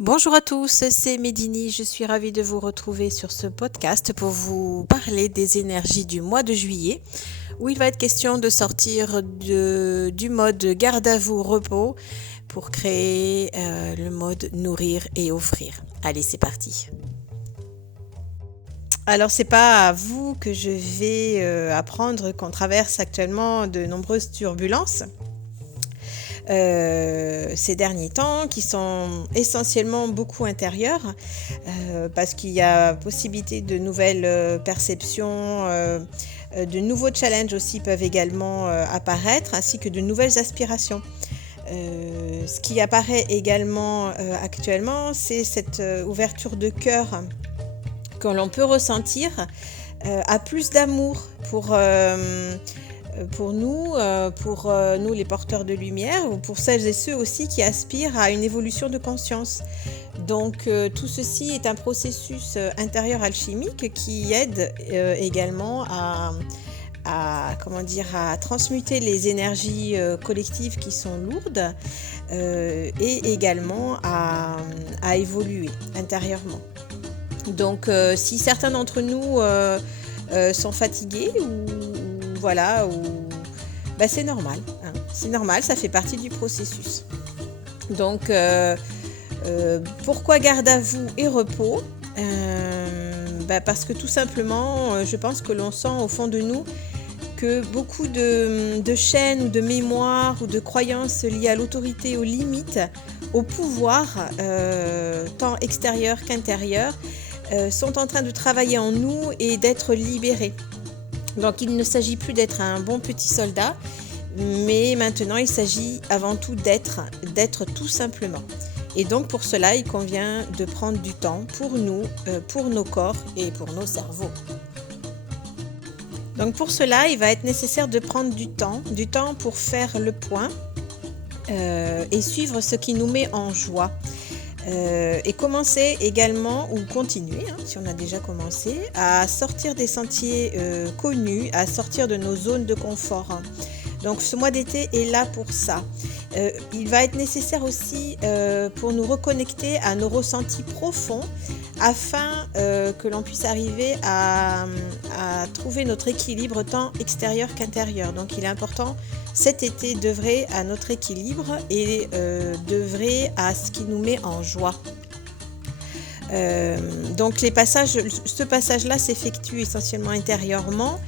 Bonjour à tous, c'est Médini. Je suis ravie de vous retrouver sur ce podcast pour vous parler des énergies du mois de juillet, où il va être question de sortir du mode garde à vous repos pour créer le mode nourrir et offrir. Allez, c'est parti. Alors, c'est pas à vous que je vais apprendre qu'on traverse actuellement de nombreuses turbulences. Ces derniers temps, qui sont essentiellement beaucoup intérieures, parce qu'il y a possibilité de nouvelles perceptions, de nouveaux challenges aussi peuvent également apparaître, ainsi que de nouvelles aspirations. Ce qui apparaît également actuellement, c'est cette ouverture de cœur que l'on peut ressentir à plus d'amour pour nous les porteurs de lumière, ou pour celles et ceux aussi qui aspirent à une évolution de conscience. Donc tout ceci est un processus intérieur alchimique qui aide également à transmuter les énergies collectives qui sont lourdes et également à évoluer intérieurement. Donc si certains d'entre nous sont fatigués c'est normal, hein. C'est normal, ça fait partie du processus. Donc, pourquoi garde à vous et repos? Parce que tout simplement, je pense que l'on sent au fond de nous que beaucoup de chaînes ou de mémoires ou de croyances liées à l'autorité, aux limites, au pouvoir, tant extérieur qu'intérieur, sont en train de travailler en nous et d'être libérées. Donc il ne s'agit plus d'être un bon petit soldat, mais maintenant il s'agit avant tout d'être tout simplement. Et donc pour cela, il convient de prendre du temps pour nous, pour nos corps et pour nos cerveaux. Donc pour cela, il va être nécessaire de prendre du temps pour faire le point et suivre ce qui nous met en joie. Et commencer également, ou continuer, si on a déjà commencé, à sortir des sentiers connus, à sortir de nos zones de confort. Donc ce mois d'été est là pour ça. Il va être nécessaire aussi pour nous reconnecter à nos ressentis profonds afin que l'on puisse arriver à trouver notre équilibre tant extérieur qu'intérieur. Donc il est important cet été d'œuvrer à notre équilibre et d'œuvrer à ce qui nous met en joie. Donc ce passage-là s'effectue essentiellement intérieurement,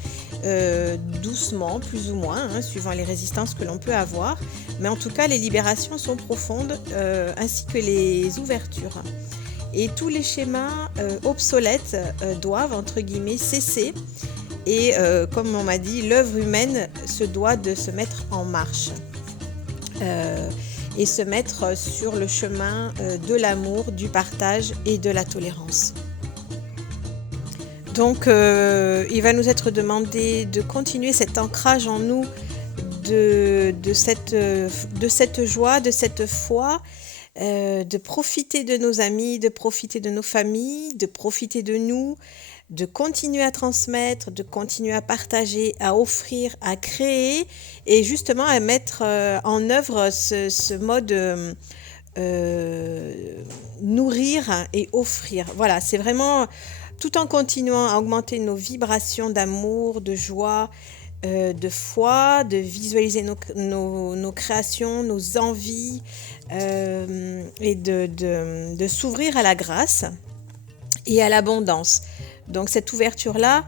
doucement, plus ou moins, suivant les résistances que l'on peut avoir. Mais en tout cas, les libérations sont profondes, ainsi que les ouvertures. Et tous les schémas obsolètes doivent, entre guillemets, cesser. Et comme on m'a dit, l'œuvre humaine se doit de se mettre en marche et se mettre sur le chemin de l'amour, du partage et de la tolérance. Donc il va nous être demandé de continuer cet ancrage en nous de cette joie, de cette foi, de profiter de nos amis, de profiter de nos familles, de profiter de nous, de continuer à transmettre, de continuer à partager, à offrir, à créer et justement à mettre en œuvre ce mode nourrir et offrir. Voilà, c'est vraiment tout en continuant à augmenter nos vibrations d'amour, de joie, de foi, de visualiser nos créations, nos envies et de s'ouvrir à la grâce et à l'abondance. Donc cette ouverture-là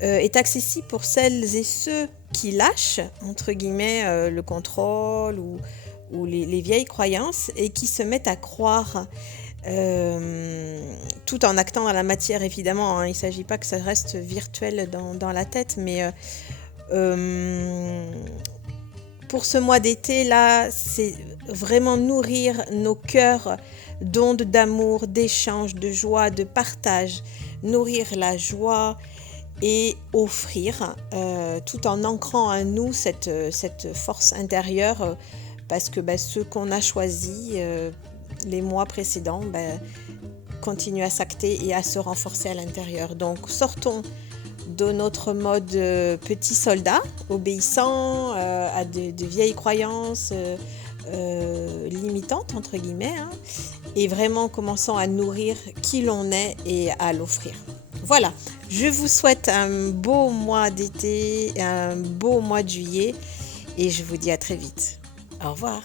est accessible pour celles et ceux qui lâchent, entre guillemets, le contrôle ou les vieilles croyances et qui se mettent à croire tout en actant dans la matière, évidemment. Il ne s'agit pas que ça reste virtuel dans la tête, mais pour ce mois d'été, là, c'est vraiment nourrir nos cœurs d'ondes d'amour, d'échange, de joie, de partage, nourrir la joie et offrir, tout en ancrant en nous cette force intérieure, parce que ce qu'on a choisi les mois précédents continue à s'acter et à se renforcer à l'intérieur. Donc sortons de notre mode petit soldat, obéissant à de vieilles croyances, limitantes, entre guillemets, hein, et vraiment commençons à nourrir qui l'on est et à l'offrir. Voilà, je vous souhaite un beau mois d'été, un beau mois de juillet et je vous dis à très vite. Au revoir.